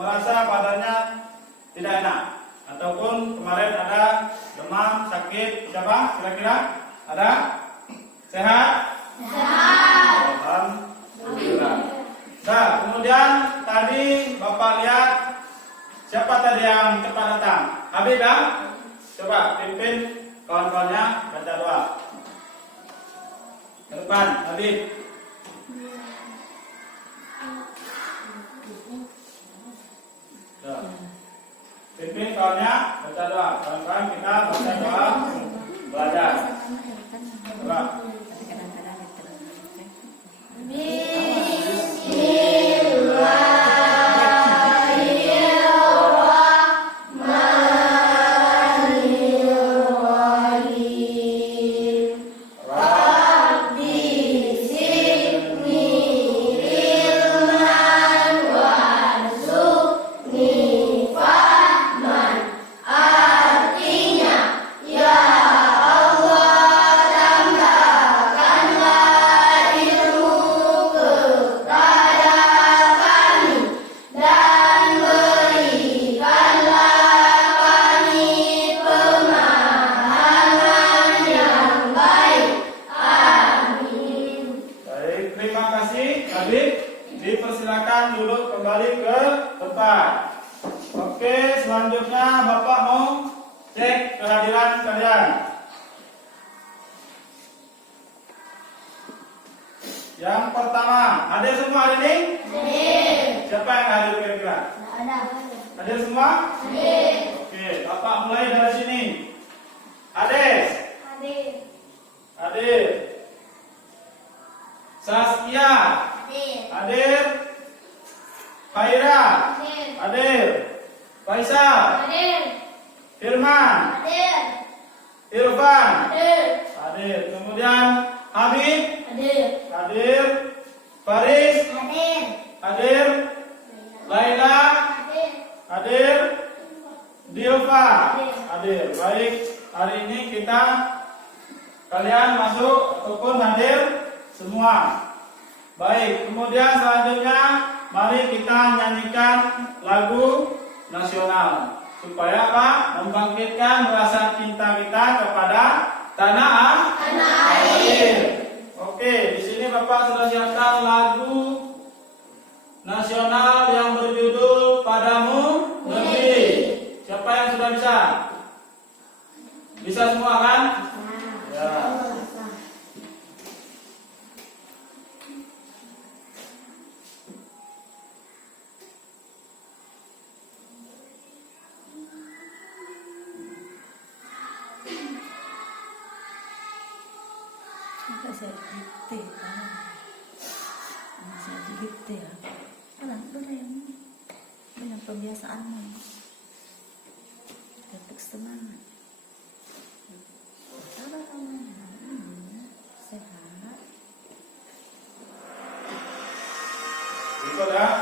merasa badannya tidak enak, ataupun kemarin ada demam, sakit, siapa kira-kira? Ada? Sehat? Sehat. Alhamdulillah. Nah, kemudian tadi Bapak lihat siapa tadi yang cepat datang? Habib ya? Coba pimpin kawan-kawannya baca doa. Ke depan, Habib. Pimpin kawannya baca doa. Kawan-kawan kita baca doa belajar. Coba. Dipersilakan duduk kembali ke tempat. Oke, selanjutnya Bapak mau cek kehadiran kalian. Yang pertama, hadir semua hari ini? Hadir. Siapa yang hadir kira-kira? Ada. Hadir semua? Hadir. Oke, Bapak mulai dari sini. Ades. Hadir. Hadir. Saskia. Hadir. Khaira. Hadir. Faisal. Hadir. Firman. Hadir. Irfan. Hadir. Hadir. Kemudian Habib. Hadir. Hadir. Faris. Hadir. Hadir. Laila. Hadir. Hadir. Dilfa. Hadir. Baik, hari ini kita kalian masuk ataupun hadir semua. Baik, kemudian selanjutnya mari kita nyanyikan lagu nasional supaya apa? Membangkitkan rasa cinta kita kepada tanah air. Oke, di sini Bapak sudah siapkan lagu nasional yang berjudul Padamu Negeri. Siapa yang sudah bisa? Bisa semua kan? Ya. Saya gitu ya. Alah, banyak pembiasaan tetap semangat. Sabar sehat. Itu dah.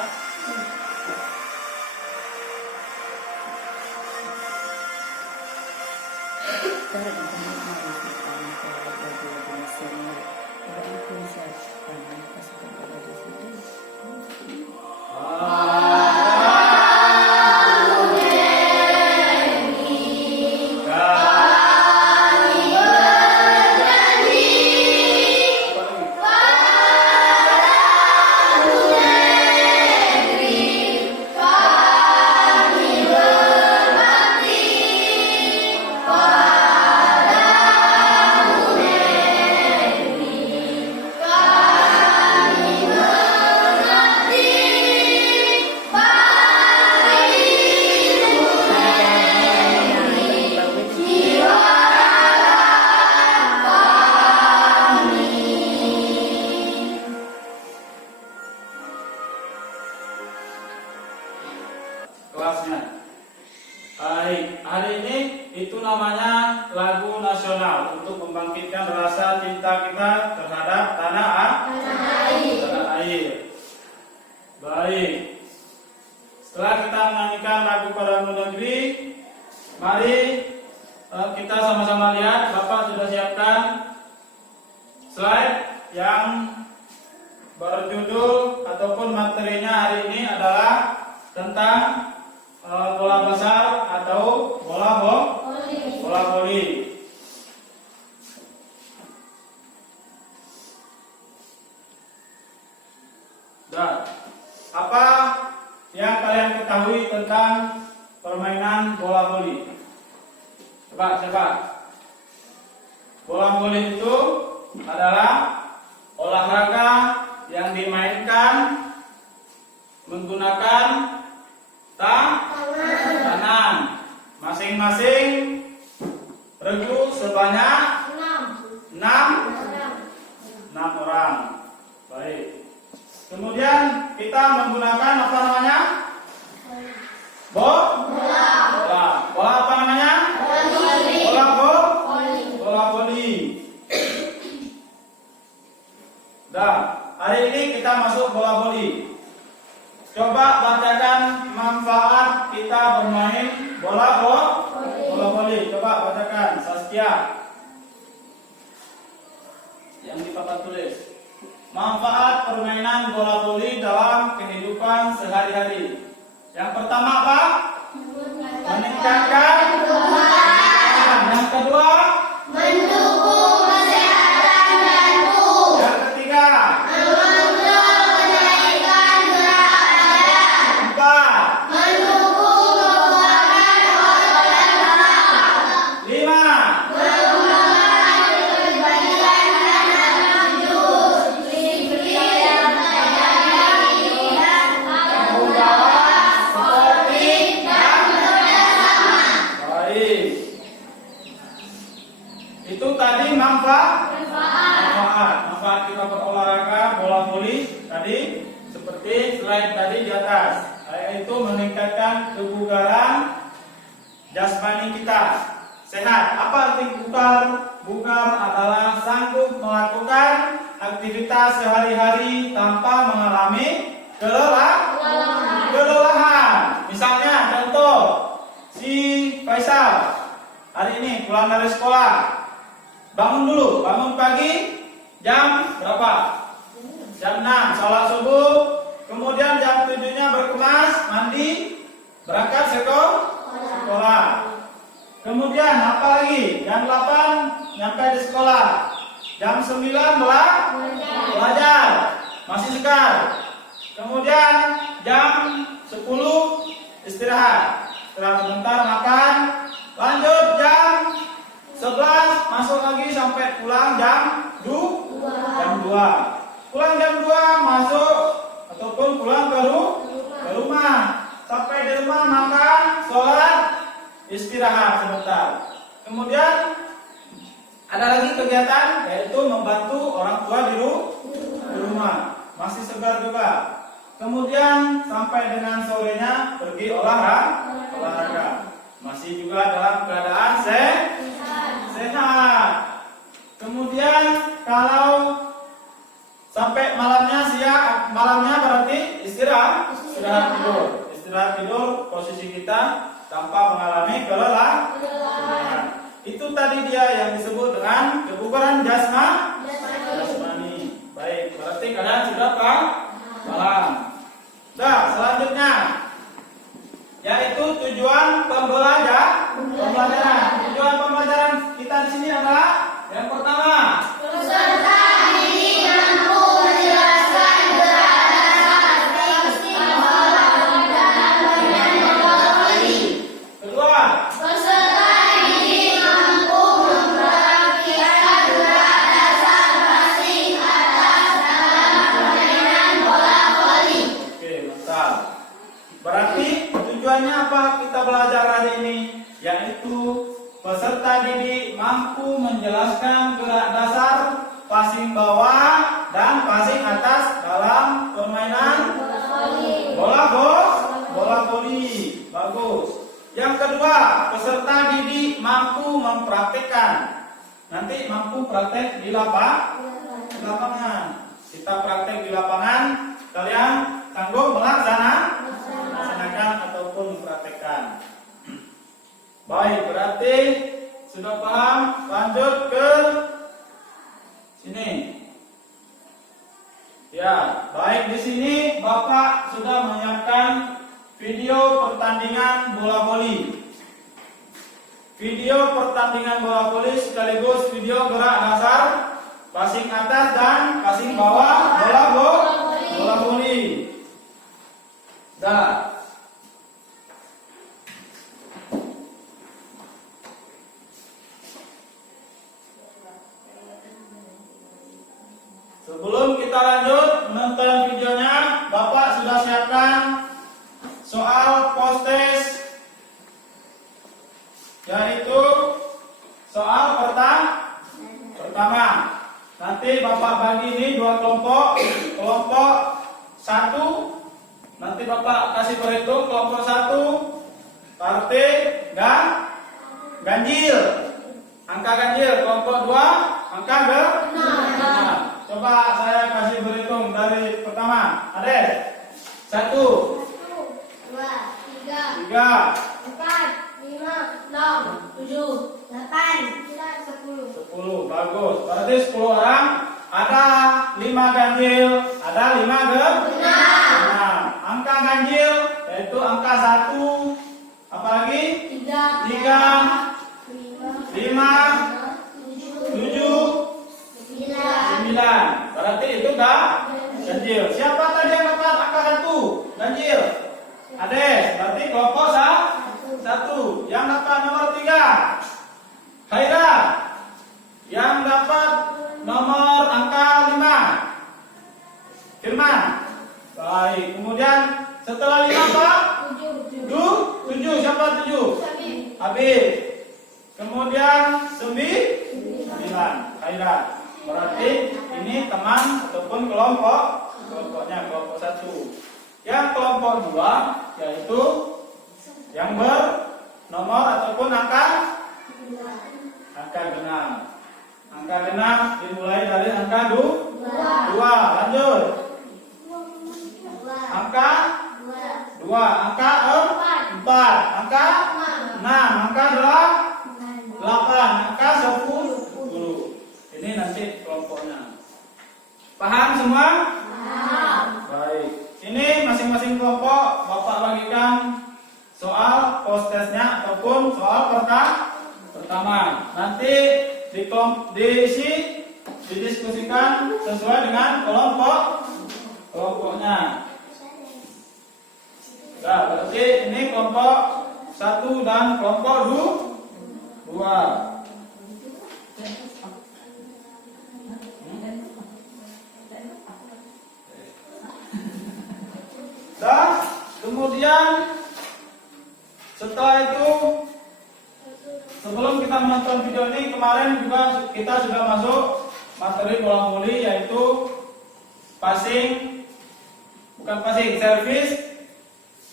Kelasnya. Baik, hari ini itu namanya lagu nasional untuk membangkitkan rasa cinta kita terhadap tanah air. Baik. Setelah kita menyanyikan lagu Padamu Negeri, mari kita sama-sama lihat. Bapak sudah siapkan slide yang berjudul ataupun materinya hari ini adalah tentang bola besar atau bola voli. Nah, apa yang kalian ketahui tentang permainan bola voli? Coba. Bola voli itu adalah olahraga yang dimainkan menggunakan tangan. Masing-masing regu sebanyak 6 orang. Baik. Kemudian kita menggunakan apa namanya? Bola. Bola apa namanya? Bola voli. Dah, hari ini kita masuk bola voli. Coba bacakan manfaat kita bermain bola voli. Coba bacakan, Saskia. Yang di papan tulis. Manfaat permainan bola voli dalam kehidupan sehari-hari. Yang pertama apa? Meningkatkan kebugaran. Yang kedua, mendukung kesehatan jantung. yang ketiga, Mengontrol kenaikan berat badan. empat, Mendukung pembuatan hormon lemak. lima, Mengembangkan kepribadian anak cucu. Disiplin yang terjadi dan tanggung jawab, sportif dan kerjasama. baik. Itu tadi manfaat kita berolahraga bola voli tadi seperti slide tadi di atas, yaitu meningkatkan kebugaran jasmani kita, sehat. Apa arti bugar? Bugar adalah sanggup melakukan aktivitas sehari-hari tanpa mengalami kelelahan. Misalnya contoh, si Faisal hari ini pulang dari sekolah, bangun pagi jam berapa? Jam 6 sholat subuh, kemudian jam 7-nya berkemas, mandi, berangkat sekolah. Kemudian apa lagi? Jam 8 nyampe di sekolah, jam 9 belajar, masih segar. Kemudian jam 10 istirahat sebentar, makan, lanjut jam 11 masuk lagi sampai pulang jam 2. Pulang jam 2 masuk ataupun pulang ke rumah. Sampai di rumah makan, sholat, istirahat sebentar. Kemudian ada lagi kegiatan yaitu membantu orang tua di rumah. Masih segar juga. Kemudian sampai dengan sorenya pergi olahraga. Masih juga dalam keadaan sehat. Kemudian kalau sampai malamnya berarti istirahat tidur posisi kita tanpa mengalami kelelahan. Itu tadi dia yang disebut dengan kebugaran jasmani. Baik, berarti kalian sudah paham. Nah, selanjutnya yaitu tujuan pembelajaran. Tujuan pembelajaran kita di sini adalah yang pertama, Peserta didik mampu menjelaskan gerak dasar fiksi dalam permainan bola voli. kedua, Peserta didik mampu mempraktikkan gerak dasar passing atas dalam permainan bola voli. oke, mantap. Berarti tujuannya apa kita belajar hari ini? Yaitu peserta didik mampu menjelaskan gerak dasar, passing bawah dan passing atas dalam permainan bola voli. Bagus. Yang kedua, peserta didik mampu mempraktikkan. Nanti mampu praktek di lapangan. Kita praktek di lapangan, kalian sanggup melaksanakan ataupun mempraktekkan. Baik, berarti sudah paham. Lanjut ke sini. Ya, baik, di sini Bapak sudah menyiapkan video pertandingan bola voli. Video pertandingan bola voli sekaligus video gerak dasar passing atas dan passing bawah bola voli. Dah. Sebelum kita lanjut menonton videonya, Bapak sudah siapkan soal post test, yaitu soal pertama. Nanti Bapak bagi ini dua kelompok. Kelompok satu, nanti Bapak kasih berhitung kelompok satu partai ganjil, angka ganjil. Kelompok dua angka genap. Coba saya kasih berhitung dari pertama. Ades. 1, 2, 3, 3, 4, 5, 6, 7, 8, 9, 10. 10. Bagus. Berarti 10 orang. Ada 5 ganjil, ada 5 genap. Angka ganjil yaitu angka 1, apalagi 3, 5, 7, 9. Berarti itu ganjil. Siapa tadi yang dapat angka 1 ganjil? Ades. Berarti kelompok 1. Yang dapat nomor 3 Haira. Yang dapat nomor angka 5 Firman. Baik. Kemudian setelah 5 apa? 7. Siapa 7? Habib. Kemudian 9 Haira. Berarti ini teman ataupun kelompoknya kelompok 1. Yang kelompok 2 yaitu yang bernomor ataupun angka genap. Angka genap dimulai dari angka 2. Lanjut. Angka 2, angka 4, angka 6, angka 8, angka 10. Ini nanti kelompoknya. Paham semua? Paham. Baik. Ini masing-masing kelompok Bapak bagikan soal post testnya ataupun soal pertama. Nanti diisi didiskusikan sesuai dengan kelompoknya. Nah, berarti ini kelompok 1 dan kelompok 2. Dan kemudian setelah itu, sebelum kita menonton video ini, kemarin juga kita sudah masuk materi bola voli, yaitu servis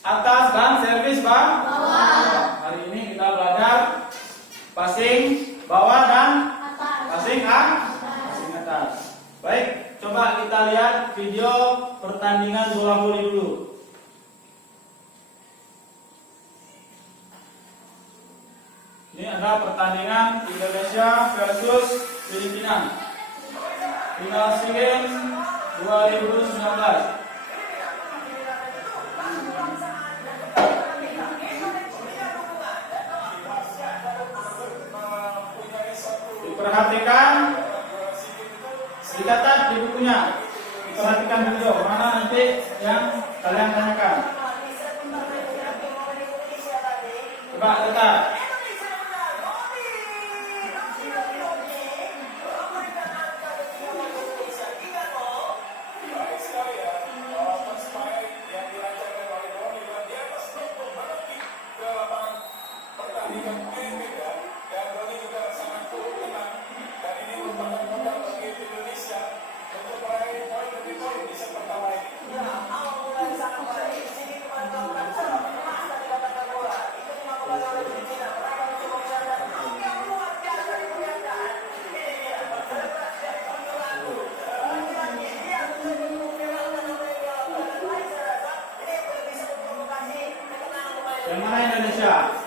atas dan servis bawah. Hari ini kita belajar passing bawah dan passing atas. Baik, coba kita lihat video pertandingan bola voli dulu. Ini adalah pertandingan Indonesia versus Filipina. Final SEA Games 2019. Diperhatikan, dicatat di bukunya. Diperhatikan video mana nanti yang kalian tanyakan. Coba catat. Yang mana Indonesia?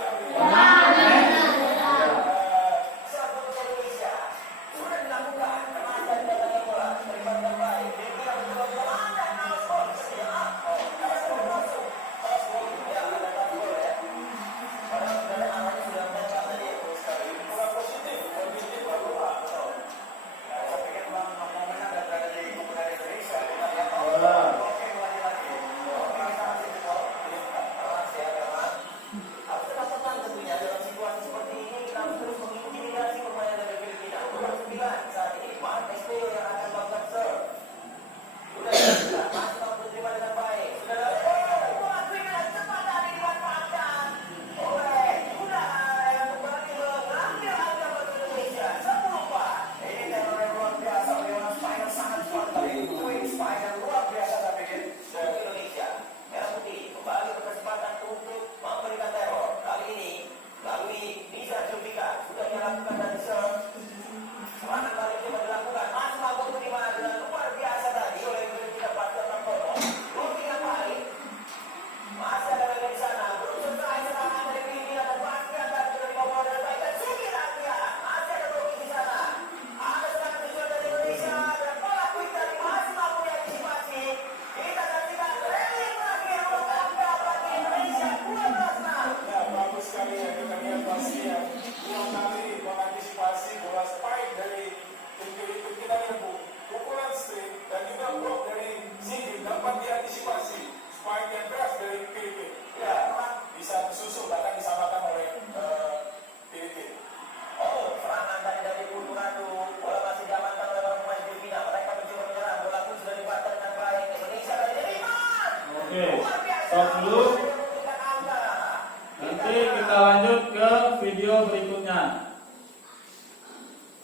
lanjut ke video berikutnya,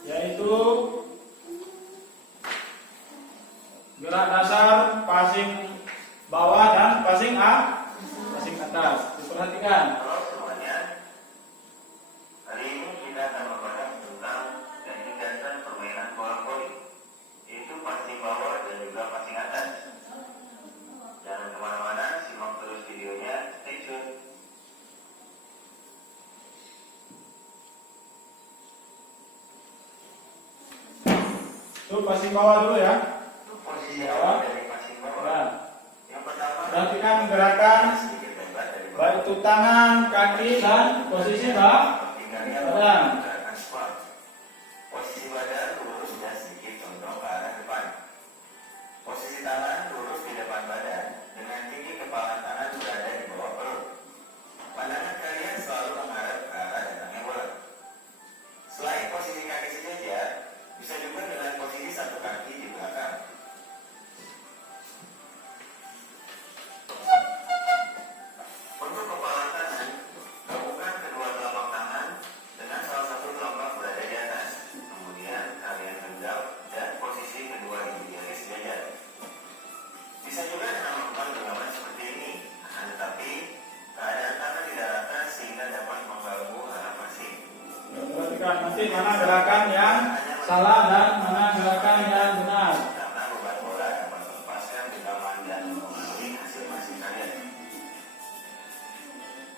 yaitu gerak dasar passing bawah dan passing atas. Diperhatikan. Halo semuanya, hari ini kita akan membahas tentang teknik dasar permainan bola voli, yaitu passing bawah dan juga passing atas. Jangan kemana-mana, simak terus videonya, stay tune. Tuh passing bawah dulu ya. Posisi awal dari passing bawah. Nah, Yang pertama, perhatikan gerakan sedikit lebar dari bawah. baik itu tangan, kaki dan posisi badan. Gerakan squat. Posisi badan lurus dan sedikit condong ke arah depan. Posisi tangan lurus di depan badan dengan tinggi kepala tangan berada di bawah perut. Pandangan kalian selalu menghadap ke arah datangnya bola. Selain posisi kaki sejajar, bisa juga dengan posisi satu kaki di belakang. Untuk kepala tangan, gabungkan kedua telapak tangan dengan salah satu telapak berada di atas. Kemudian kalian genggam dan posisi kedua gigi jari sejajar. Bisa juga dengan melakukan genggaman seperti ini, akan tetapi keadaan tangan tidak rata sehingga dapat mengganggu arah passing. Perhatikan nanti mana gerakan yang salah dan mana gerakan yang benar. Karena beban bola dapat melepaskan genggaman dan mempengaruhi hasil passing kalian.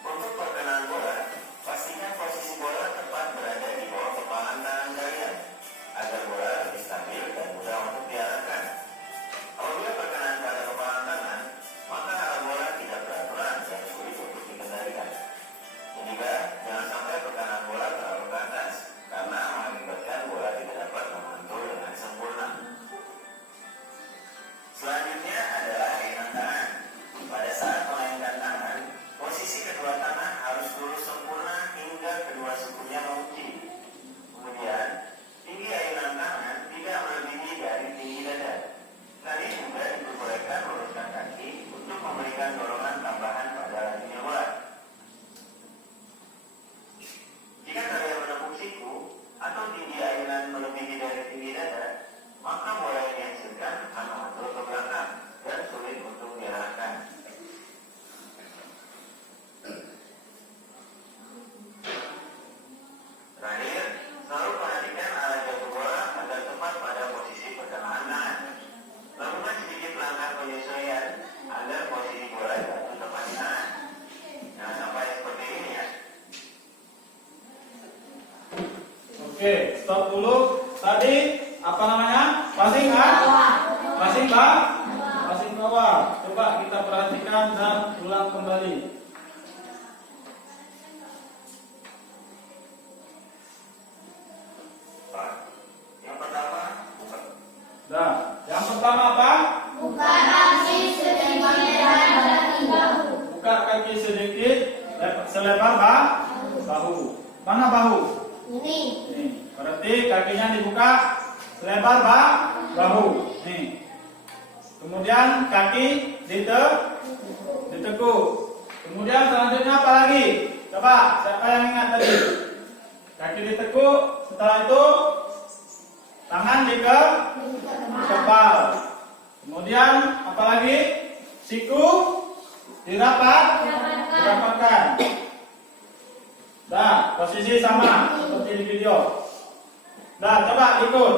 Untuk perkenaan bola, pastikan posisi bola tepat berada di bawah kepalan tangan kalian agar bola lebih stabil dan mudah untuk diarahkan. Apabila perkenaan pada kepalan tangan, maka arah bola tidak beraturan dan sulit untuk dikendalikan. Dan juga jangan sampai perkenaan bola terlalu ke atas karena mengakibatkan bola tidak dapat memantul dengan sempurna. Selanjutnya adalah ainan tangan. Pada saat memainkan tangan, posisi kedua tangan harus lurus sempurna hingga kedua sikunya mengunci. Kemudian, tinggi ainan tangan tidak melebihi dari tinggi dada. Kalian juga diperbolehkan meluruskan kaki untuk memberikan dorongan tambahan pada lajunya bola. Jika kalian menepuk siku atau tinggi ainan melebihi dari tinggi dada, maka bola yang dihasilkan akan memantul ke belakang dan sulit untuk diarahkan. Terakhir, selalu perhatikan arah jatuh bola agar tepat pada posisi perkenaan tangan. Lakukan sedikit langkah penyesuaian agar posisi bola jatuh tepat di tangan. Jangan sampai seperti ini ya. Oke, stop dulu. Tadi apa namanya? Passing bawah. Coba kita perhatikan dan ulang kembali. Pak, yang pertama, buka. Nah, yang pertama apa? Buka kaki sedikit dan kaki bahu. Buka kaki sedikit selebar bahu. Mana bahu? Ini. Nih, berarti kakinya dibuka selebar bahu. Nih. Kemudian kaki ditekuk. Kemudian selanjutnya apa lagi? Coba, siapa yang ingat tadi? Kaki ditekuk, setelah itu tangan di kepal. Kemudian apa lagi? Siku dirapatkan. Nah, posisi sama seperti di video. Nah, coba ikut.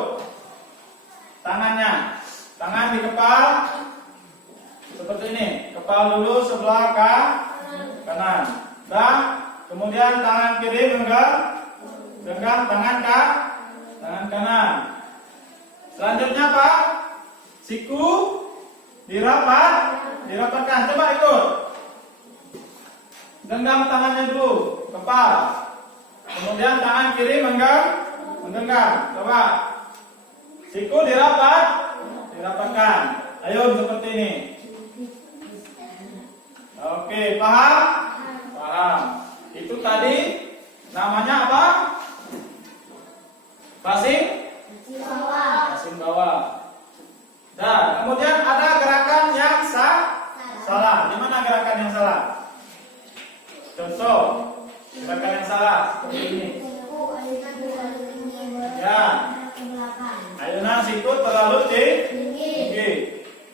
Tangannya, tangan di kepal seperti ini. Kepal dulu sebelah kanan. Dan kemudian tangan kiri genggam tangan kanan. Selanjutnya apa? Siku dirapatkan. Coba ikut. Genggam tangannya dulu, kepal. Kemudian tangan kiri menggenggam. Coba. Siku dirapatkan. Ayo seperti ini. Oke, paham? Paham. Itu tadi namanya apa? Passing bawah. Nah, kemudian ada gerakan yang salah. Di mana gerakan yang salah? Contoh, Gerakan yang salah seperti ini. Ya. Ayunan siku terlalu tinggi.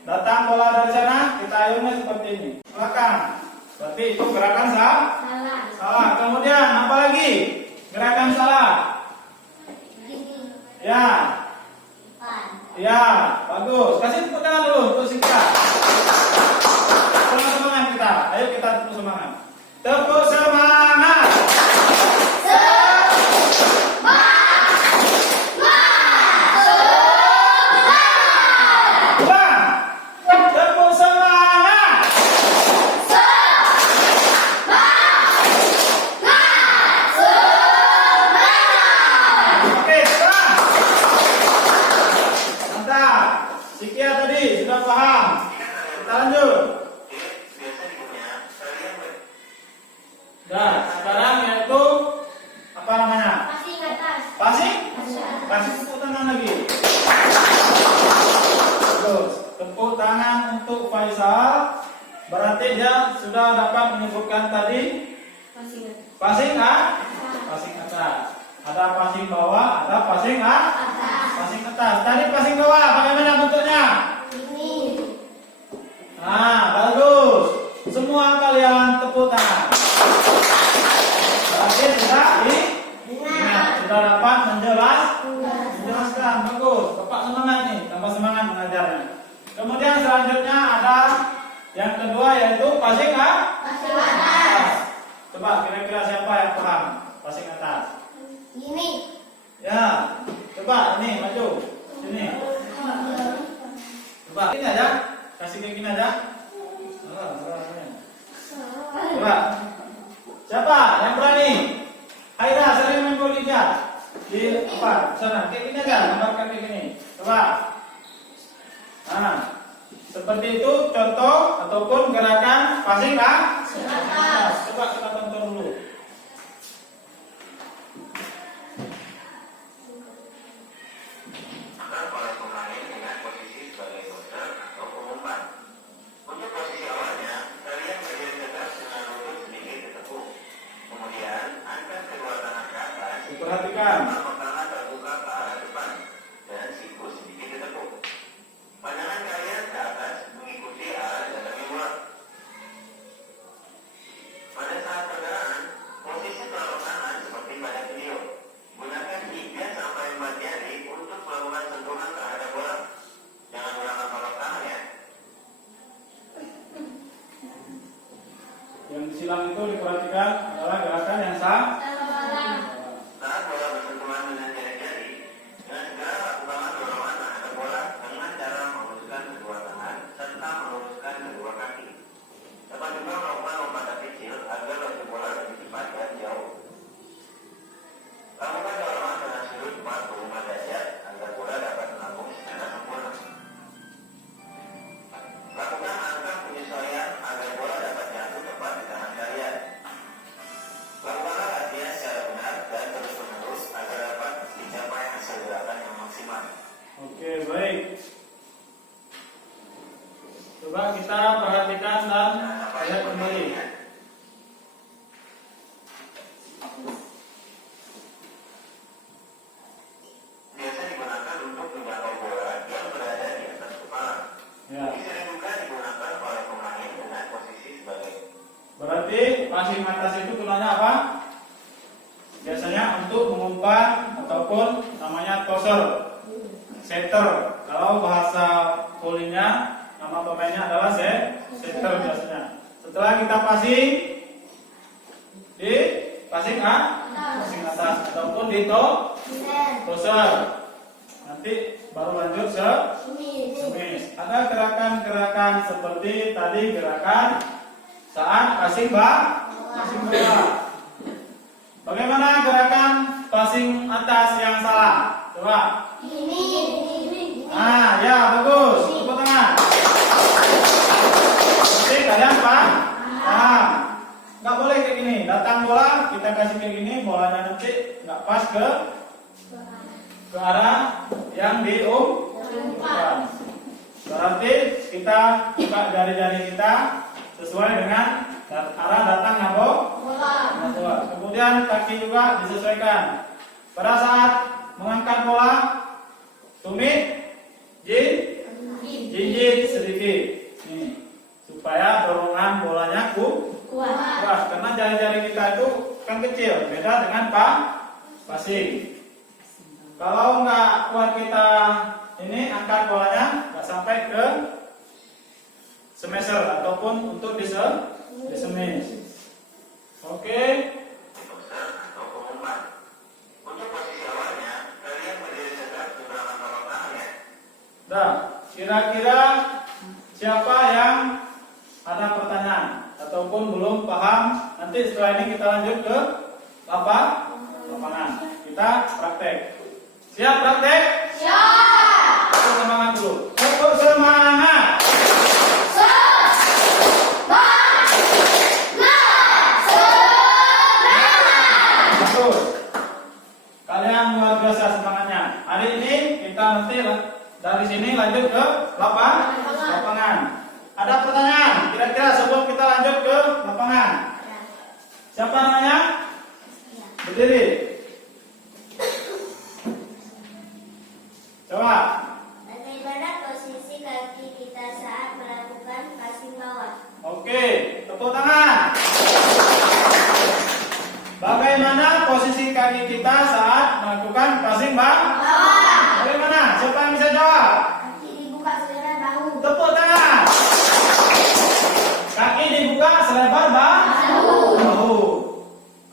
Datang bola dari sana, kita ayunnya seperti ini. Belakang. Berarti itu gerakan salah. Kemudian apa lagi? Gerakan salah. Ya. Ya, bagus. Kasih tepuk tangan dulu untuk Sika. Semangat kita. Ayo kita tepuk semangat. Tepuk semangat. Tepuk semangat. Oke, sekarang. Mantap. Sikia tadi sudah paham. Kita lanjut. Dan sekarang yaitu apa namanya? Passing? Passing tepuk tangan lagi. Terus tepuk tangan untuk Faisal. Berarti dia sudah dapat menyebutkan tadi passing passing atas. Ada passing bawah, ada passing passing atas. Tadi passing bawah bagaimana bentuknya? Nah, bagus. Semua kalian tepuk tangan. Berarti sudah dapat menjelaskan. Bagus. Bapak semangat nih, tambah semangat mengajarnya. Kemudian selanjutnya ada yang kedua yaitu passing atas. Coba kira-kira siapa yang paham passing atas? Ya, coba ini maju sini. Coba ini aja, kasih kayak gini aja. Coba. Siapa yang berani? Haira sering main bola lihat di apa? Sana kayak gini aja, gambarkan kayak gini. Coba. Nah, seperti itu contoh ataupun gerakan passing atas. Coba kita tonton dulu. Akan para pemain dengan posisi sebagai poster atau pengumpan. Untuk posisi awalnya, kalian berdiri tegak dengan lutut sedikit ditekuk. Kemudian, angkat kedua tangan ke atas. Perhatikan. Telapak tangan terbuka ke arah depan dan siku sedikit ditekuk. Pandangan kalian ke atas mengikuti arah jalannya bola. Pada saat pergerakan, posisi telapak tangan seperti pada video. Gunakan 3 sampai 4 jari untuk melakukan sentuhan terhadap bola. Jangan gunakan telapak tangan ya. Yang disilang itu diperhatikan adalah gerakan yang sah. Saat bola bersentuhan dengan jari-jari, dengan segera lakukanlah dorongan terhadap bola dengan cara meluruskan kedua tangan serta meluruskan kedua kaki. Dapat juga melakukan lompatan kecil agar laju bola lebih cepat dan jauh. Lakukan dorongan dengan sudut 45 derajat agar bola dapat melambung secara sempurna. Lakukan angka penyesuaian agar bola dapat jatuh tepat di tangan kalian. Lakukanlah latihan secara benar dan terus-menerus agar dapat dicapai hasil gerakan yang maksimal. Oke, baik. Coba kita perhatikan dan lihat kembali. Biasa digunakan untuk menjangkau bola yang berada di atas kepala. Ya. Bisa juga digunakan oleh pemain dengan posisi sebagai. Berarti passing atas itu gunanya apa? Biasanya untuk mengumpan ataupun namanya tosser, setter. Kalau bahasa volleynya nama pemainnya adalah setter biasanya. Setelah kita passing di passing atas ataupun di tosser. Nanti baru lanjut semis. Ada gerakan-gerakan seperti tadi gerakan saat passing bola. Bagaimana gerakan passing atas yang salah? Coba. Nah, ya bagus. Tepuk tangan. Nanti kalian paham? Nggak boleh kayak gini. Datang bola, kita kasih kayak gini, bolanya nanti nggak pas ke arah yang diumpan. Berarti kita buka jari-jari kita sesuai dengan arah datangnya bola. 2. Kemudian kaki juga disesuaikan. Pada saat mengangkat bola, tumit, jinjit sedikit. Nih, supaya dorongan bolanya kuat. Karena jari-jari kita itu kan kecil, beda dengan passing. Kalau nggak kuat kita ini angkat bolanya, nggak sampai ke smasher ataupun untuk disemis. Oke. Atau pengumpan. Untuk posisi awalnya, kalian berdiri tegak di belakang telapak tangan ya. Dah, kira-kira siapa yang ada pertanyaan ataupun belum paham? Nanti setelah ini kita lanjut ke lapangan. Kita praktek. Siap praktek? Siap. Tepuk semangat dulu. Tepuk semangat. Bagus. Kalian luar biasa semangatnya. Hari ini kita nanti dari sini lanjut ke lapangan. Ada pertanyaan? Kira-kira sebelum kita lanjut ke lapangan. Siapa namanya? Berdiri. Coba. Bagaimana posisi kaki kita saat melakukan passing bawah? Oke, tepuk tangan. Bagaimana posisi kaki kita saat melakukan passing bawah? Bagaimana? Siapa yang bisa jawab? Kaki dibuka selebar bahu. Tepuk tangan. Kaki dibuka selebar bahu.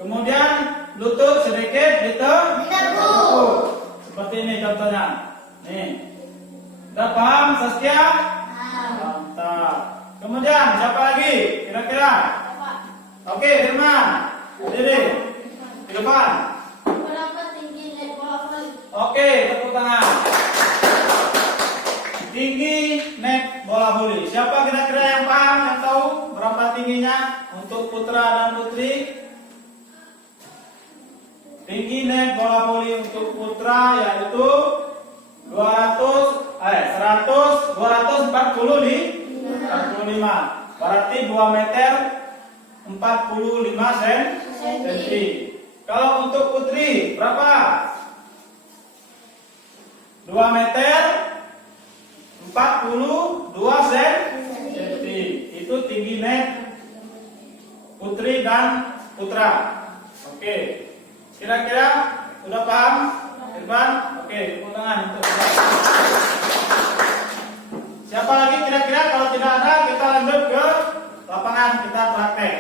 Kemudian lutut sedikit ditekuk. Seperti ini contohnya. Nih. Udah paham Saskia? Mantap. Kemudian siapa lagi? Kira-kira? Oke, Firman. Berdiri. Di depan. Berapa tinggi naik bola voli? Oke, tepuk tangan. Tinggi net bola voli. Siapa kira-kira yang paham, yang tahu berapa tingginya untuk putra dan putri? Tinggi net bola voli untuk putra yaitu 245. Berarti 2 meter 45 cm. Kalau untuk putri berapa? 2 meter 42 cm. Itu tinggi net putri dan putra. Oke. Kira-kira udah paham? Irfan? Oke, tepuk tangan untuk siapa lagi kira-kira? Kalau tidak ada, kita lanjut ke lapangan, kita praktek.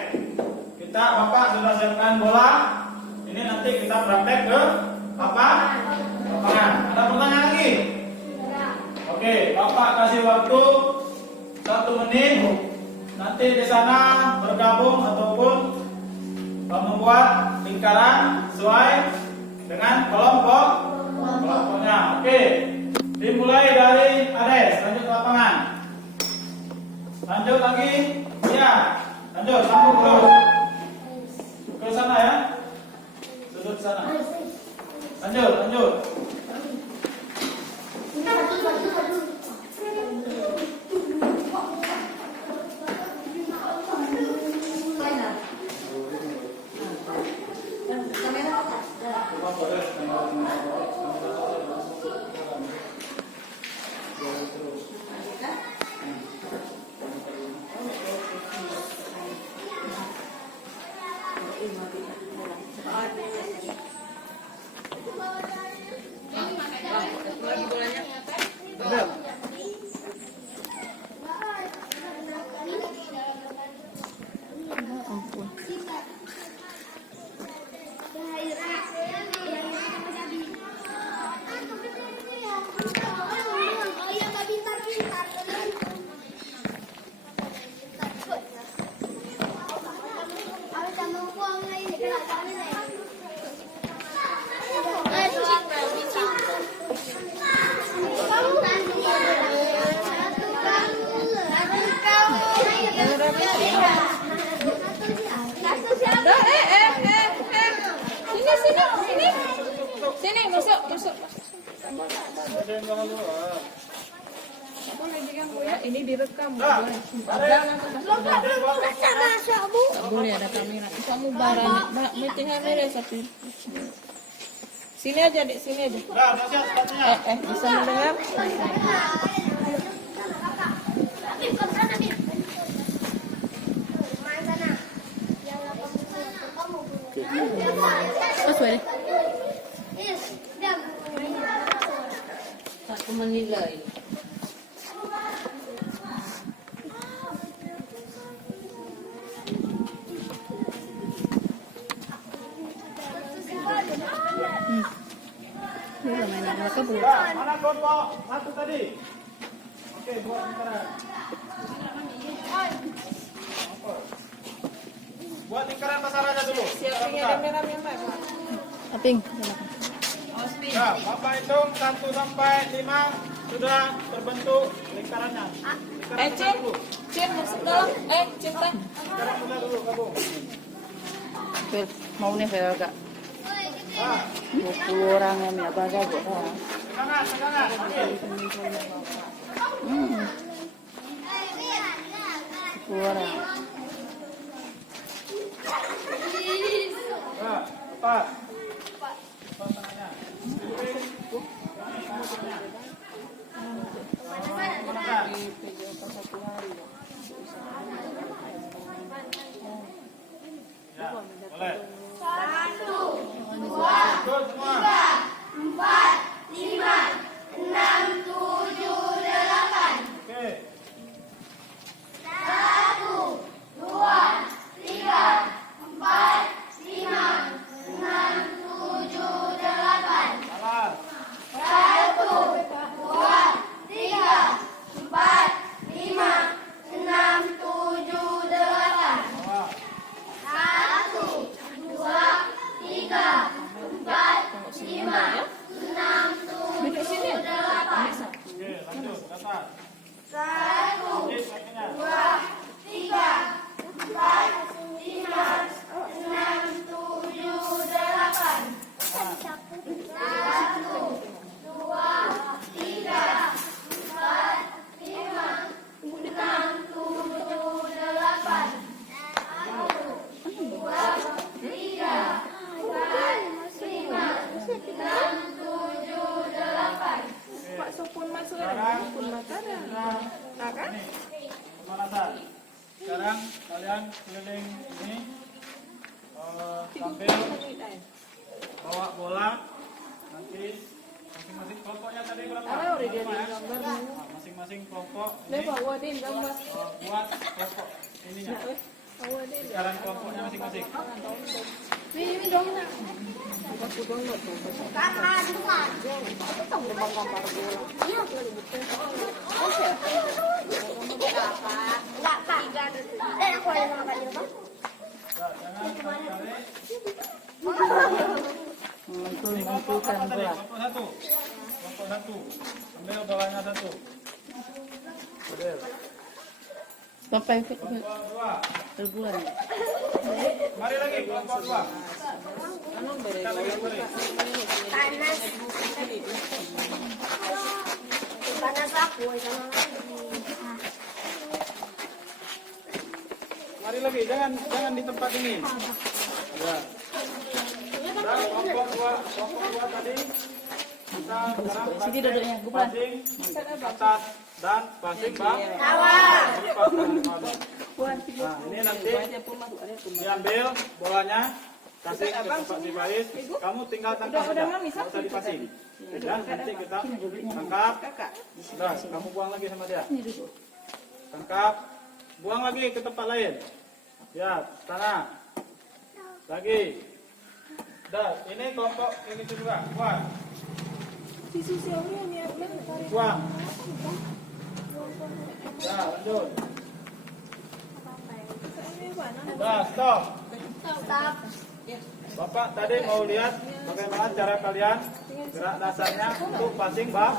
Bapak sudah siapkan bola. Ini nanti kita praktek ke lapangan. Ada pertanyaan lagi? Oke, Bapak kasih waktu 1 menit. Nanti di sana bergabung ataupun membuat lingkaran sesuai dengan kelompoknya. Oke, dimulai dari Ades. Lanjut ke lapangan. Lanjut lagi. Ya, lanjut. Sambung terus. Ke sana ya. Sudut sana. Lanjut. Sini, masuk. boleh jangan Bu ya. Ini direkam. Dah. Boleh. Tarik. Nggak boleh ada kamera. Kamu barang. Mbak, meeting kamera tapi. Sini aja, Dek. Sini aja. Dah, udah siap sepatunya. Bisa mendengar? Sesuai deh. Aku menilai. Belum main apa belum? Dah, mana kelompok satu tadi? Oke, buat lingkaran. Buat lingkaran besar aja dulu. Siapin ada merahnya, Mbak. Aping. Nah, Bapak hitung 1 sampai 5 sudah terbentuk lingkarannya. Lingkaran besar Cin. dulu. Cin, masuk dalam. Cin, Teh. Lingkaran besar dulu, gabung. Fel, mau nih Fel kak. Ah, 20 orang yang apa aja bu? pegangan, pegangan. Oke. 20 orang. Nah, tepat. Tepat tangannya. Manakan. Ya, boleh. 1, 2, 3, 4, 5, 6, 7, 8. Oke. 1, 2, 3, 4, 5, 6, 7, 8. Salah. 1, 2, 3, 4, 5, 6, 7, 8. Duduk sini. Oke, lanjut. Kata. 1, 2, 3, 4, 5, 6, 7, 8. 1, 2, 3, 4, 5, 6, 7, 8. 1, 2, 3, 4, 5, 6, 7, 8. Pak Sopun masuk. Sekarang Sopun makanan. sudah Kan? ini pemanasan. Sekarang kalian keliling ini sambil bawa bola. Nanti masing-masing kelompoknya tadi berapa? Ah, udah dia Lima ya? gambar. Nah, masing-masing kelompok ini Lepas wadin gambar. buat kelompok ininya. Wadin. Sekarang kelompoknya masing-masing. Ini dong nak. Aku download tuh. Nah, jangan kali-kali. Mengumpulkan Tadi bola. kelompok satu. Kelompok satu. Ambil bolanya satu. Ambil. Bapak ikut Kelompok dua. terbulan. Mari lagi kelompok dua. Anu beri. Kita lagi mari. Panas aku, Mari lagi, jangan di tempat ini. Ya. Dan kelompok dua tadi kita sekarang Sini duduknya, bukan. passing atas dan passing bawah. Nah, ini nanti diambil bolanya, kasih ke tempat si Faiz. Kamu tinggal tangkap saja, nggak usah dipasing. Ya, nanti kita tangkap. Nah, kamu buang lagi sama dia. Tangkap, buang lagi ke tempat lain. Ya, sana. Lagi. Dah, ini kelompok yang itu juga. Buang. Buang. Ya, lanjut. Dah, stop. Bapak tadi mau lihat bagaimana cara kalian gerak dasarnya untuk passing bawah.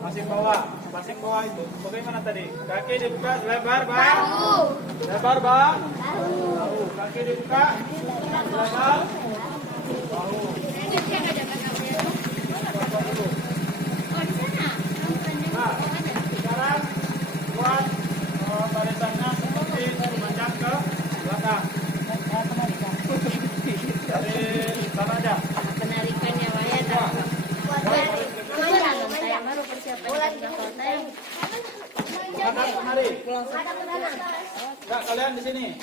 Passing bawah. Passing bawah itu bagaimana tadi? Kaki dibuka lebar, Bang. Lebar, Bang. Bahu. Kaki dibuka lebar. Bahu. Nah, sekarang kalian di sini.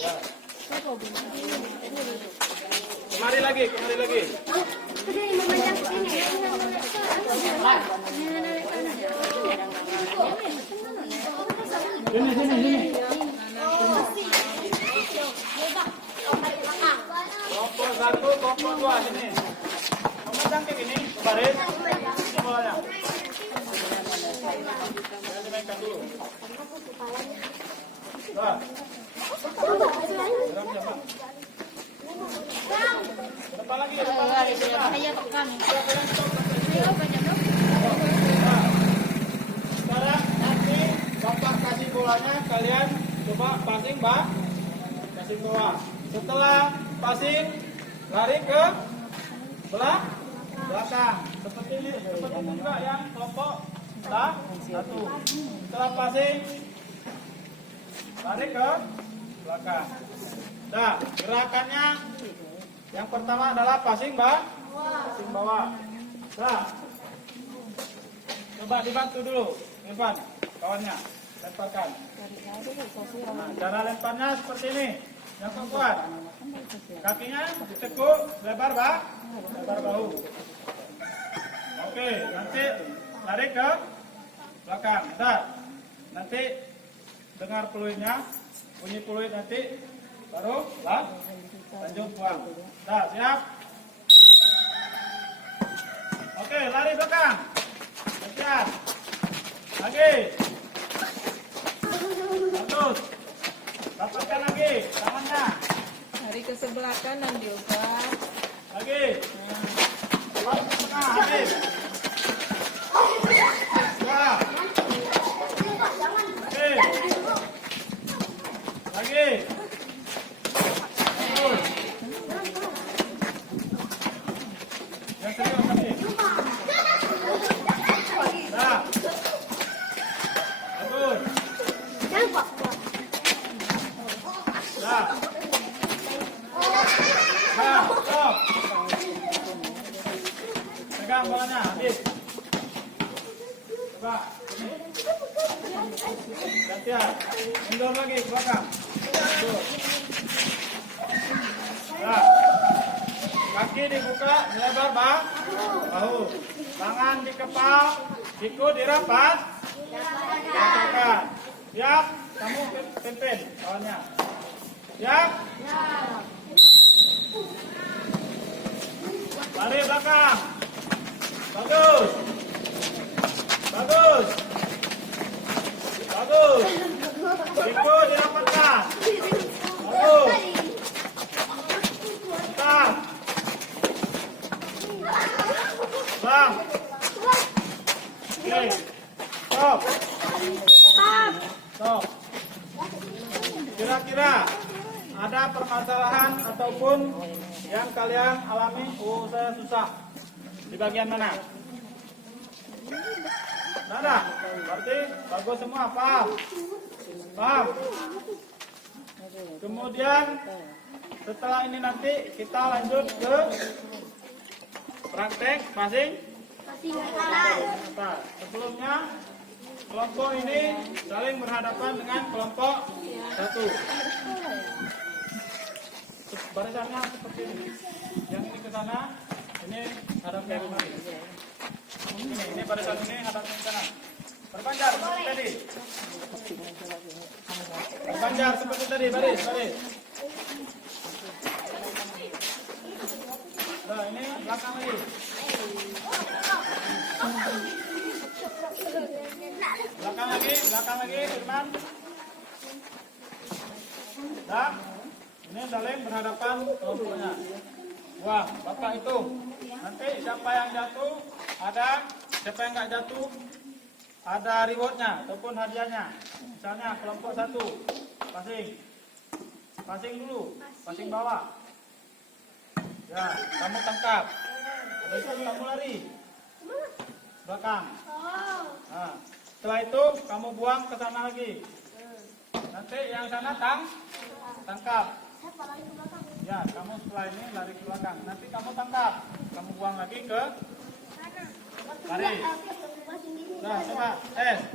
Ya. Kemari lagi. Sini. Kelompok 1, kelompok 2 sini. Memandang ke gini, baris. Ini bolanya. Jangan dimainkan dulu. Nah. Depan lagi. Bahaya tekan. Sekarang nanti Bapak kasih bolanya, kalian coba passing bawah. Setelah passing, lari ke belakang. Seperti ini juga yang kelompok 1. Setelah passing, lari ke belakang. Nah, gerakannya yang pertama adalah passing bawah. Nah, coba dibantu dulu, Irfan, kawannya, lemparkan. Nah, cara lemparnya seperti ini, yang kuat. Kakinya ditekuk, lebar bahu. Oke, nanti lari ke belakang. Nah, nanti dengar peluitnya, bunyi peluit nanti, baru lanjut buang. Nah, siap. Oke, lari belakang. Siap. Lagi. Bagus. Dapatkan lagi tangannya. Lari ke sebelah kanan juga. Lagi. Keluar ke tengah. Habis. Ya. Oke. Lagi. Bagus. Yang serius tadi. Nah. Bagus. Nah. Nah, stop. Pegang bolanya, habis. Coba. Gantian. Mundur lagi ke belakang. Mundur. Nah. Kaki dibuka, melebar bahu. Tangan dikepal, siku dirapat. Rapakan. Siap, kamu pimpin kawannya. Siap. Lari belakang. Bagus. Siku dirapatkan. Bagus. Stop. Bang. Oke. Stop. Kira-kira ada permasalahan ataupun yang kalian alami saya susah di bagian mana? Tidak ada. Berarti bagus semua, paham? Kemudian setelah ini nanti kita lanjut ke praktek passing. Nah, sebelumnya kelompok ini saling berhadapan dengan kelompok 1. Barisannya seperti ini. Yang ini ke sana, ini hadap ke kemari. Ini barisan ini hadap ke sana. Berpanjar seperti tadi. Berpanjar seperti tadi, baris. Nah, ini belakang lagi. Belakang lagi, Firman. Nah, ini saling berhadapan kelompoknya. Wah, Bapak hitung. Nanti siapa yang jatuh, siapa yang nggak jatuh, ada rewardnya ataupun hadiahnya. Misalnya kelompok 1, passing dulu, passing bawah. Ya, kamu tangkap. Habis itu kamu lari belakang. Nah, setelah itu kamu buang ke sana lagi. Nanti yang sana tangkap. Ya, kamu setelah ini lari ke belakang. Nanti kamu tangkap. Kamu buang lagi ke lari. Nah, coba tes.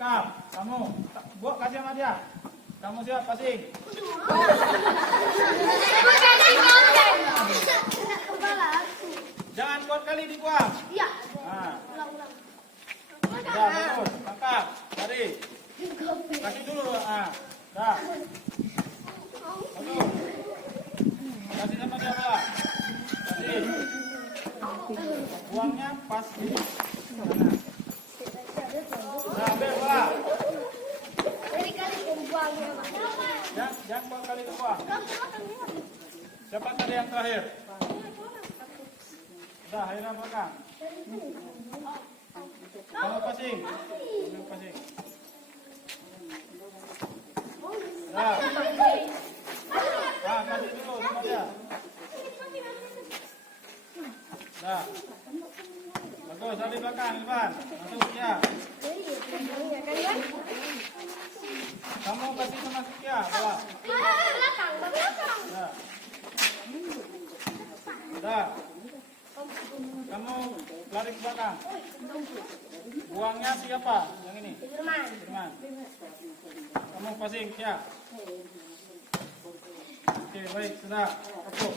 belakang. Kamu, buat kasih sama dia. Kamu siap passing. Jangan kuat kali dibuang. Nah. Dah, bagus. Tangkap. Lari. Kasih dulu. Nah. Dah. Bagus. Kasih sama dia bola. Kasih. Buangnya pas di sana. Dah, ambil bola. Jangan buang kali dibuang. Siapa tadi yang terakhir? Dah, akhirnya belakang. Kamu passing. Kamu passing. Dah. Nah, kasih dulu sama dia. Dah. Bagus, dari belakang, Irfan. Masuk dia. Kamu kasih sama Kia, bola. Dah. Dah. Kamu lari ke belakang. Buangnya siapa? Yang ini? Firman. Kamu passing, Kia. Oke, baik, sudah. Cukup.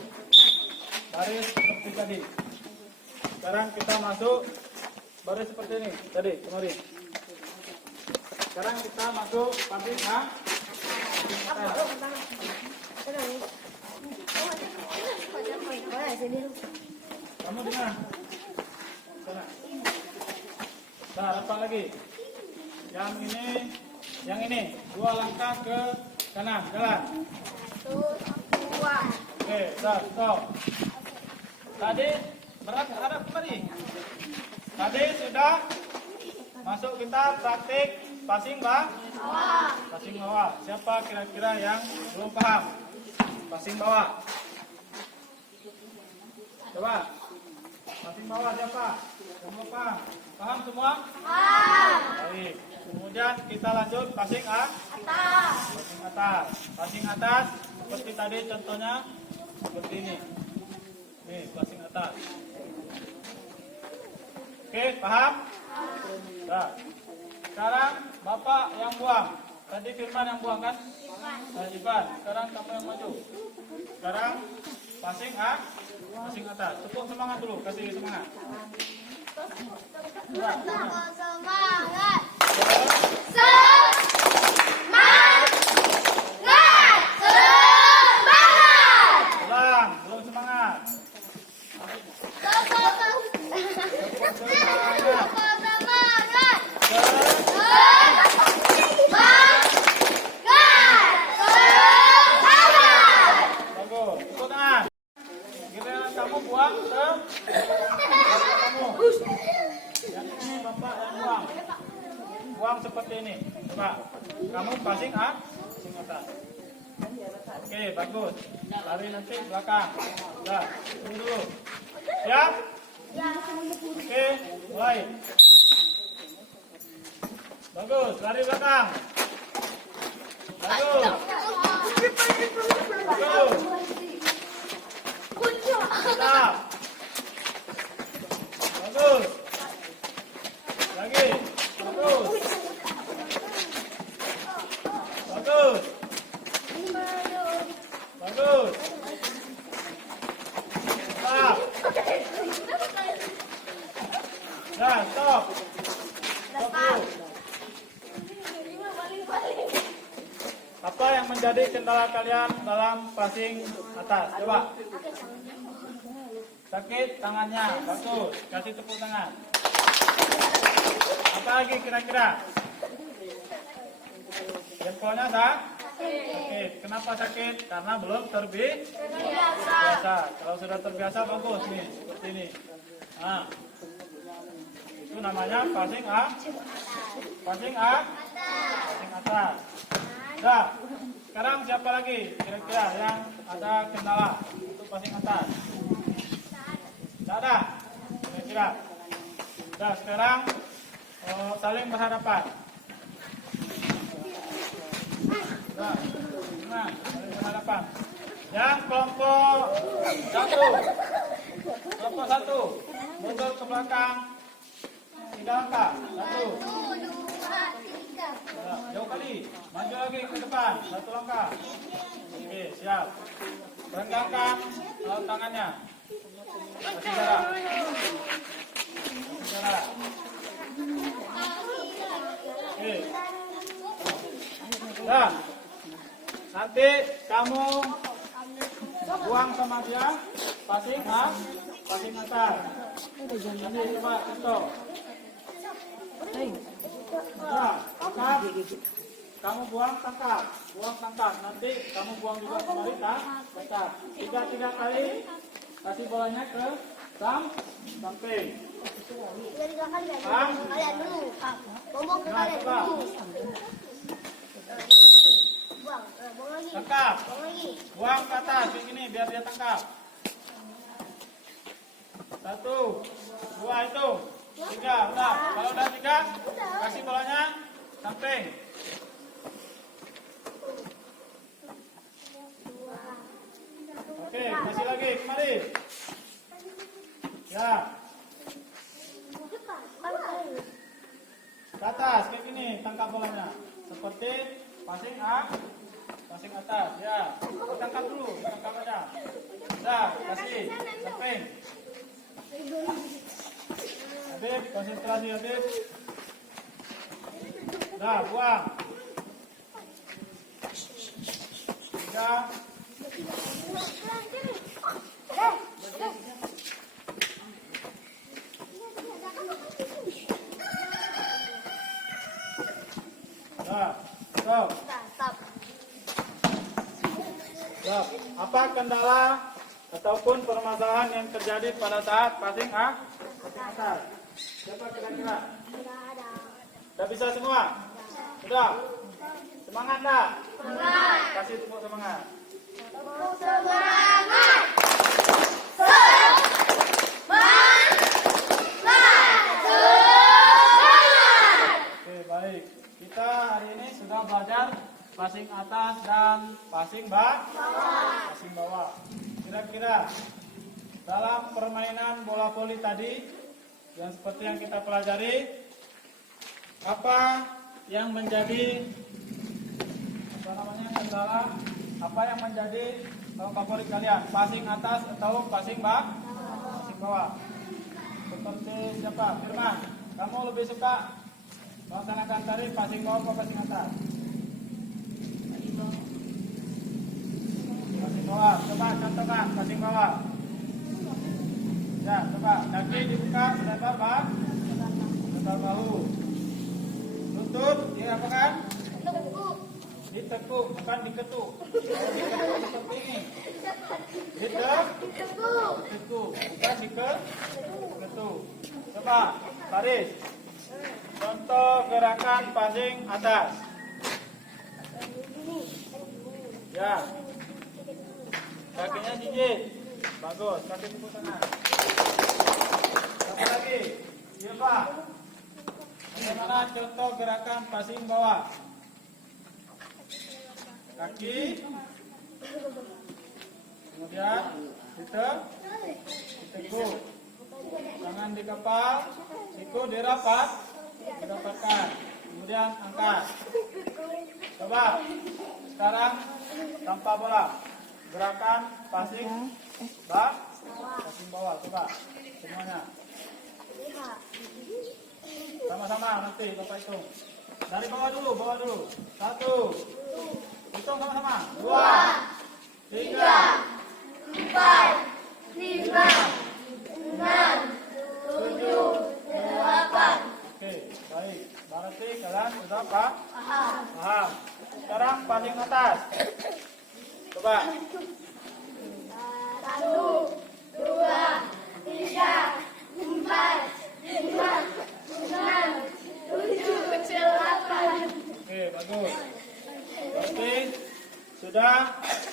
Baris seperti tadi. Sekarang kita masuk baris seperti ini. Tadi, kemarin. Sekarang kita masuk passing A. Kamu di mana? Sana. Nah, apa lagi? Yang ini. 2 langkah ke kanan, jalan. Oke, dah, stop. Tadi berat hadap kemari. Tadi sudah masuk kita praktik passing bawah. Passing bawah. Siapa kira-kira yang belum paham? Passing bawah. Coba. Passing bawah siapa? Yang belum paham? Paham semua? Paham. Baik. Kemudian kita lanjut passing atas. Passing atas. Passing atas seperti tadi contohnya seperti ini. Nih, passing atas. Oke, paham? Nah, sekarang Bapak yang buang. Tadi Firman yang buang kan? Ivan. Sekarang kamu yang maju. Sekarang passing atas. Tepuk semangat dulu, kasih semangat. Nah, Semangat. ulang, belum semangat. Bagus, tepuk tangan. Giliran kamu buang ke kamu. Yang ini Bapak yang buang. Buang seperti ini. Coba, kamu passing atas. Oke, bagus. Lari nanti belakang. Dah, tunggu dulu. Siap? Oke, mulai. Bagus, lari belakang. Bagus. Bagus. Stop. Bagus. Lagi. Bagus. Bagus. Bagus. Stop. Nah, stop. Stop dulu. Apa yang menjadi kendala kalian dalam passing atas? Coba. Sakit tangannya. Bagus. Kasih tepuk tangan. Apa lagi kira-kira? Jempolnya sakit. Kenapa sakit? Karena belum terbiasa. Kalau sudah terbiasa bagus nih, seperti ini. Nah, itu namanya passing atas. Nah, sekarang siapa lagi kira-kira yang ada kendala untuk passing atas? Tidak ada kira-kira. Nah, sekarang saling berhadapan. Nah, saling berhadapan. Yang kelompok satu mundur ke belakang 3 langkah. 1, 2, 3. Jauh kali. Maju lagi ke depan. Satu langkah. Oke, siap. Renggangkan tangannya. Kasih jarak. Kasih jarak. Oke. Dan nanti kamu buang sama dia, passing atas. Nanti coba contoh. Nah, tangkap. Kamu buang tangkap. Nanti kamu buang juga kembali tangkap. 3 kali. Kasih bolanya ke samping. Kalian dulu. Ngomong ke kalian dulu. Buang lagi. Tangkap. Buang lagi. Buang ke atas begini biar dia tangkap. 1, 2 itu. 3, udah. Kalau udah 3, kasih bolanya samping. Oke, kasih lagi kemari. Ya, ke atas kayak gini tangkap bolanya. Seperti passing atas. Ya, tangkap dulu, tangkap aja. Udah, kasih samping. Habib, konsentrasi Habib. Udah, buang. 3. Stop. Stop. Apa kendala ataupun permasalahan yang terjadi pada saat passing atas? Siapa kira-kira? Sudah bisa semua? Sudah? Semangat tak? Semangat. Kasih tepuk semangat. Semangat. Oke, baik. Kita hari ini sudah belajar passing atas dan passing bawah. Kira-kira dalam permainan bola voli tadi yang seperti yang kita pelajari, apa yang menjadi kendala, apa yang menjadi favorit kalian, passing atas atau passing bawah? Seperti siapa? Firman, kamu lebih suka melaksanakan tadi passing bawah atau passing atas? Passing bawah. Coba contohkan passing bawah. Ya, coba kaki dibuka selebar bahu. Lutut diapakan? Ditekuk, bukan diketuk. Diketuk seperti ini. Ditekuk, bukan diketuk. Coba, baris. Contoh gerakan passing atas. Ya. Kakinya gigit. Bagus, kaki tepuk tangan. Satu lagi. Iya, Pak. Bagaimana contoh gerakan passing bawah? Kaki. Kemudian ditekuk. Tangan di kepal, siku dirapatkan. Kemudian angkat. Coba. Sekarang tanpa bola. Gerakan passing bawah. Coba semuanya. Sama-sama nanti Bapak hitung. Dari bawah dulu. 1. Hitung sama-sama. 2, 3, 4, 5, 6, 7, 8. Oke, baik. Berarti kalian sudah paham. Sekarang passing atas. Coba. 1, 2, 3, 4, 5, 6, 7, 8. Oke, bagus. Berarti sudah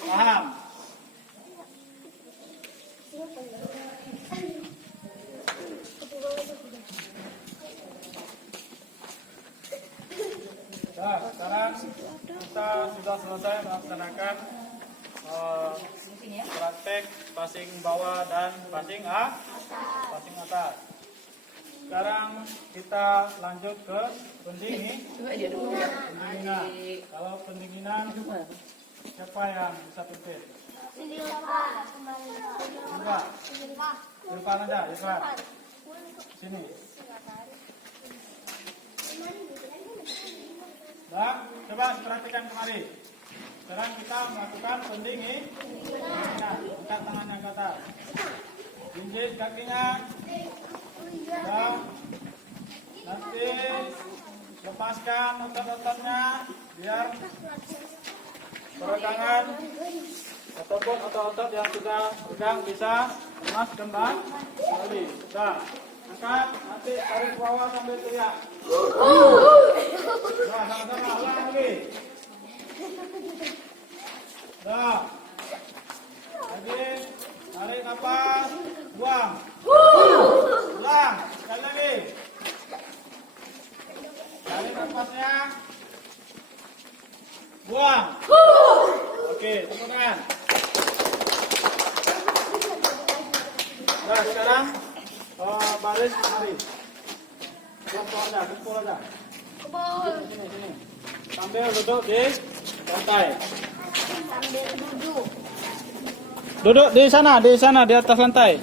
paham. Nah, sekarang kita sudah selesai melaksanakan praktek passing bawah dan passing atas. sekarang kita lanjut ke Coba dia dulu. pendinginan. Kalau pendinginan, siapa yang bisa pimpin? Irfan. Irfan aja, Irfan. Sini. Nah, coba perhatikan kemari. Sekarang kita melakukan pendinginan. Angkat tangannya ke atas. Jinjit kakinya. Dan nanti lepaskan otot-ototnya biar peregangan ataupun otot-otot yang sudah pegang bisa lemas kembali. Sudah. Angkat, nanti tarik ke bawah sambil teriak. Nah, sama-sama ulang lagi. Dah. Lagi, tarik nafas, buang. Ulang, sekali lagi. Tarik nafasnya, buang. Oke, tepuk tangan. Nah, sekarang baris mari. Kumpul aja. Sini. Sambil duduk di lantai. Duduk di sana di atas lantai.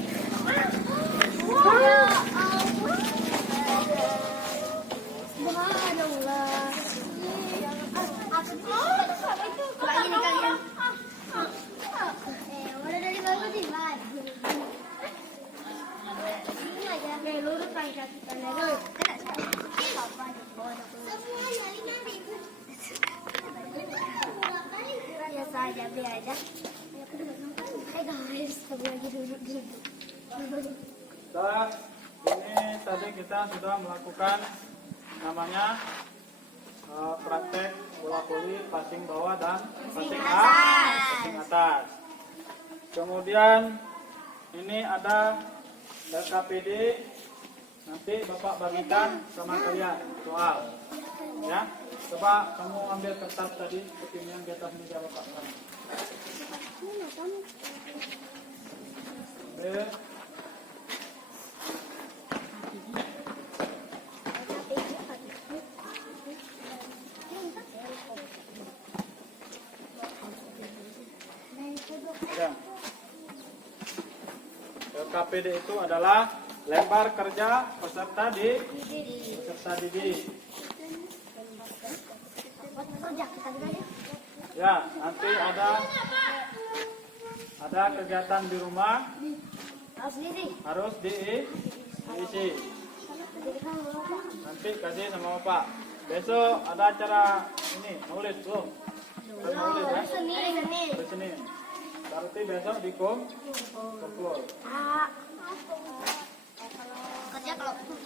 Saat ini tadi kita sudah melakukan namanya praktek bola voli passing bawah dan passing atas. Kemudian ini ada LKPD, nanti Bapak bagikan sama kalian soal. Ya, coba kamu ambil kertas tadi seperti yang di atas meja Bapak. Ambil. Ya. LKPD itu adalah lembar kerja peserta didik. Ya, nanti ada kegiatan di rumah harus diisi. Nanti kasih sama Bapak. Besok ada acara ini nulis belum? Nulis ya? Senin. Berarti besok dikumpul.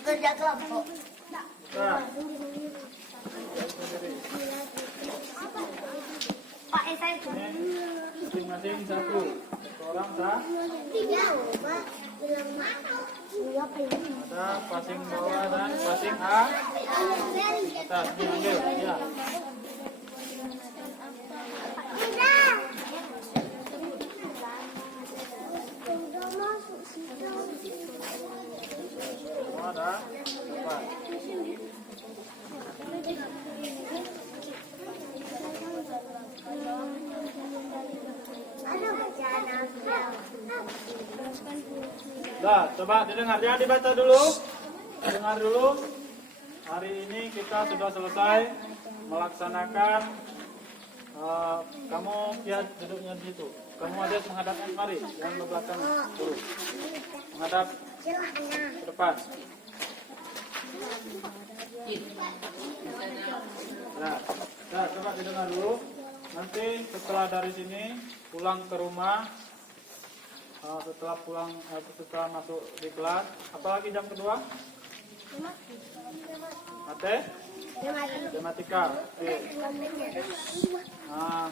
Kerja kelompok. Nah, Pak saya ini masing-masing satu orang ada passing bawah dan passing atas. Diambil ya. Semua ada empat. Nah, coba didengar, jangan dibaca dulu. Dengar dulu. Hari ini kita sudah selesai melaksanakan. Kamu lihat duduknya di situ. Kamu ada menghadapkan mari, jangan ke belakang dulu. Menghadap ke depan. Nah, coba didengar dulu. Nanti setelah dari sini pulang ke rumah. Setelah masuk di kelas, apalagi jam kedua? Matematika. Oke. Nah,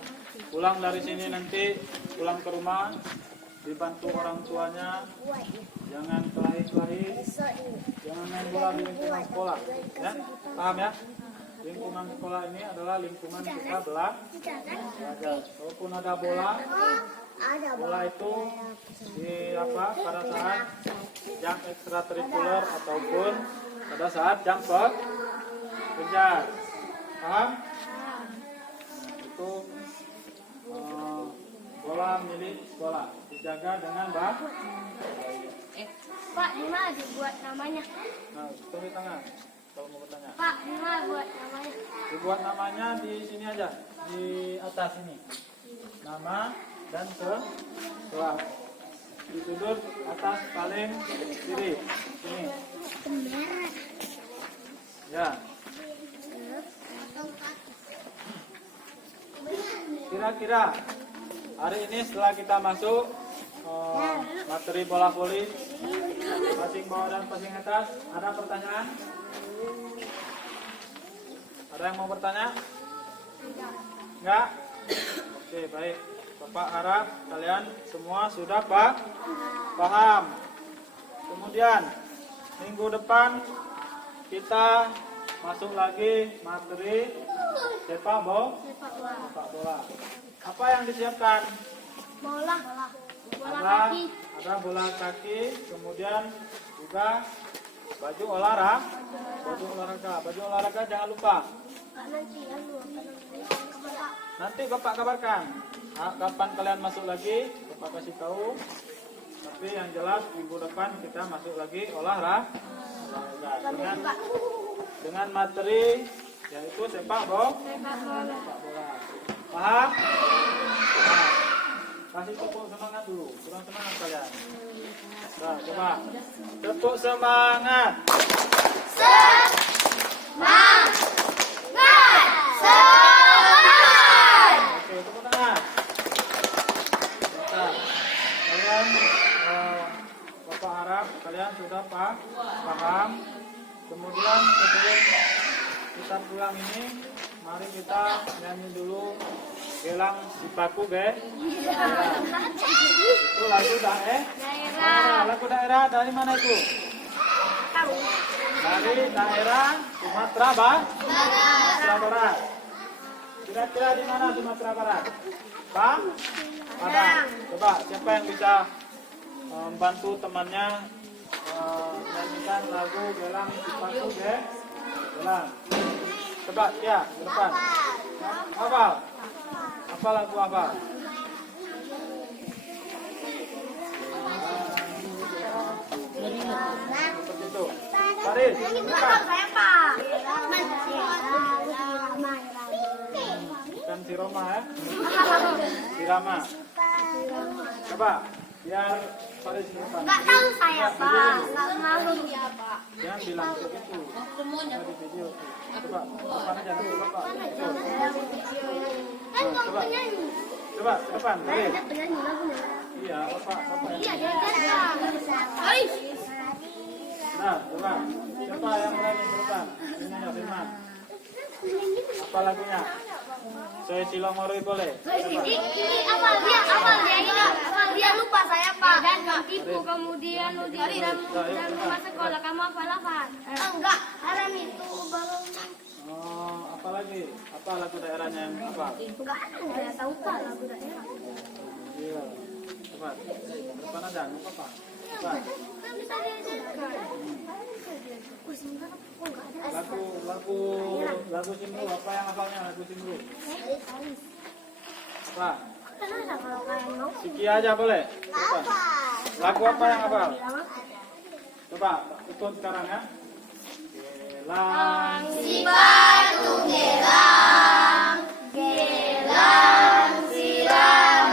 pulang dari sini nanti pulang ke rumah dibantu orang tuanya, jangan kelahi-kelahi, jangan main bola di lingkungan sekolah, ya, paham ya? Lingkungan sekolah ini adalah lingkungan kita belajar. Walaupun ada bola, Bola itu di apa? Pada saat jam ekstrakurikuler ataupun pada saat jam kejar. Paham? Itu bola milik sekolah, dijaga dengan baik. Pak, di mana dibuat namanya? Nah, tulis tangan. Kalau mau bertanya. Pak, di mana buat namanya? Dibuat namanya di sini aja, di atas ini. Nama dan kelas. Di sudut atas paling kiri. Sini. Ya. Kira-kira hari ini setelah kita masuk materi bola voli, passing bawah dan passing atas, ada pertanyaan? Ada yang mau bertanya? Enggak? Oke, baik. Bapak harap kalian semua sudah paham. Kemudian minggu depan kita masuk lagi materi sepak bola. Apa yang disiapkan? Bola Ada bola kaki, kemudian juga baju olahraga. Baju olahraga jangan lupa. Nanti Bapak kabarkan. Kapan kalian masuk lagi, Bapak kasih tahu. Tapi yang jelas minggu depan kita masuk lagi olahraga dengan materi yaitu sepak bola. Paham? Nah, kasih tepuk semangat dulu. Kurang semangat kalian. Nah, coba tepuk semangat. Oke, tepuk tangan. Nah, kalian Bapak harap kalian sudah paham. Kemudian sebelum kita pulang ini, mari kita nyanyi dulu Gelang Sipaku Itu lagu daerah. Lagu daerah dari mana itu? Dari daerah Sumatera Barat. Kira-kira di mana Sumatera Barat? Padang. Coba siapa yang bisa membantu temannya menyanyikan lagu Gelang Sipaku Gelang. Coba ya, ke depan. Apa lagu apa? Seperti itu. Faris, bukan. Bukan si Roma ya? Si Rama. Coba, biar Faris ke depan. Nggak tahu saya, Pak. Nggak malu ya, Pak. Jangan bilang begitu. Semuanya di video. Coba, depan aja dulu Bapak. Kan kamu penyanyi. Coba, ke depan. Faris. Ada penyanyi lagunya. Iya, Bapak. Iya, dia ada. Nah, coba. Siapa yang berani ke depan? Ini Firman. Apa lagunya? Saya Silomoroi boleh? Ini apa dia lupa saya, Pak. Dan tipu kemudian dan rumah sekolah kamu apa? Enggak, haram itu baru. Oh, apa lagi? Apa lagu daerahnya yang apa? Enggak ada, saya tahu Pak lagu daerah. Iya. Coba. Depan aja, enggak apa-apa. Coba. Kan bisa diajarkan. Lagu Simru, apa yang hafalnya lagu Simru? Apa? Kalau kalian mau Siki aja boleh? Coba. Lagu apa yang hafal? Coba, ikut sekarang ya. Gelang si batu gelang siram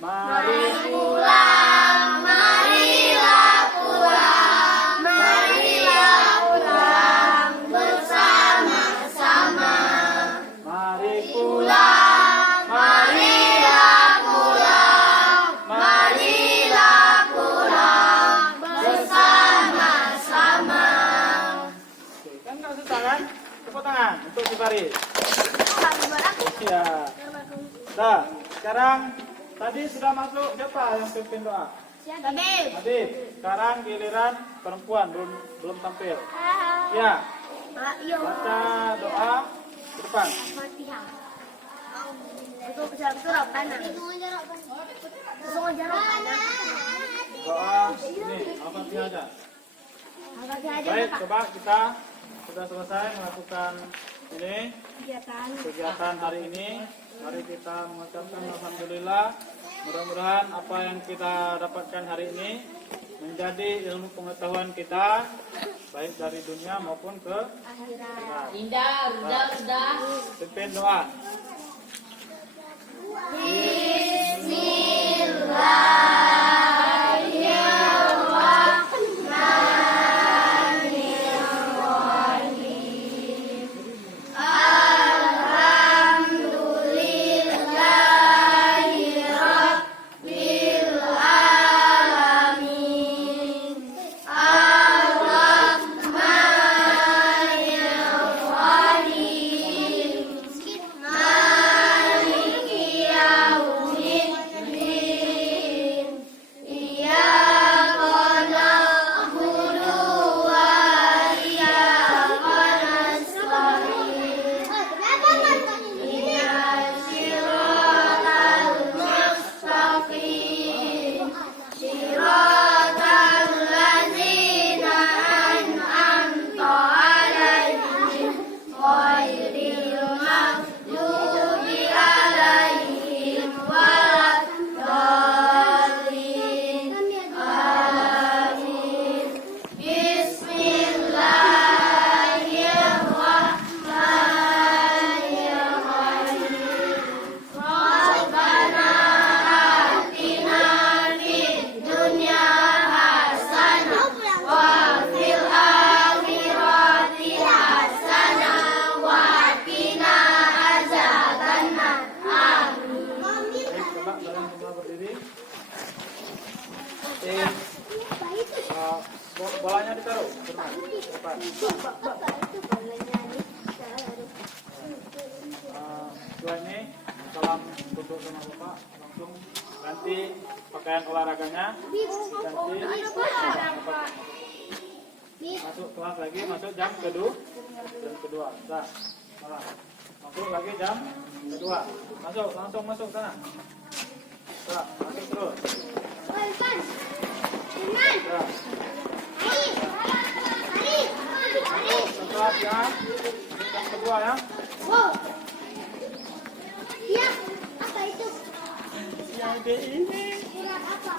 mari bersama-sama. mari pulang, Marilah pulang bersama-sama. Oke, kan nggak susah kan? Tepuk tangan untuk si Faris. Iya. Nah, sekarang tadi sudah masuk siapa yang pimpin doa? Habib. Sekarang giliran perempuan belum tampil. Ya, baca doa ke depan. Fatihah. Untuk jarak kanan. Untuk jarak kanan. Doa ini Al-Fatihah aja. Baik, coba kita sudah selesai melakukan ini kegiatan hari ini. Mari kita mengucapkan alhamdulillah. Mudah-mudahan apa yang kita dapatkan hari ini menjadi ilmu pengetahuan kita baik dari dunia maupun ke akhirat. Indah, udah. Pimpin doa. Bolanya ditaruh depan. Setelah ini salam duduk sama bapak, langsung ganti pakaian olahraganya, ganti masuk kelas lagi, masuk jam kedua. Dah, masuk lagi jam kedua, langsung masuk sana. Dah, masuk terus. Dah. Setelah jam kedua ya. Wow. Iya, apa itu? Yang ini. Surat apa?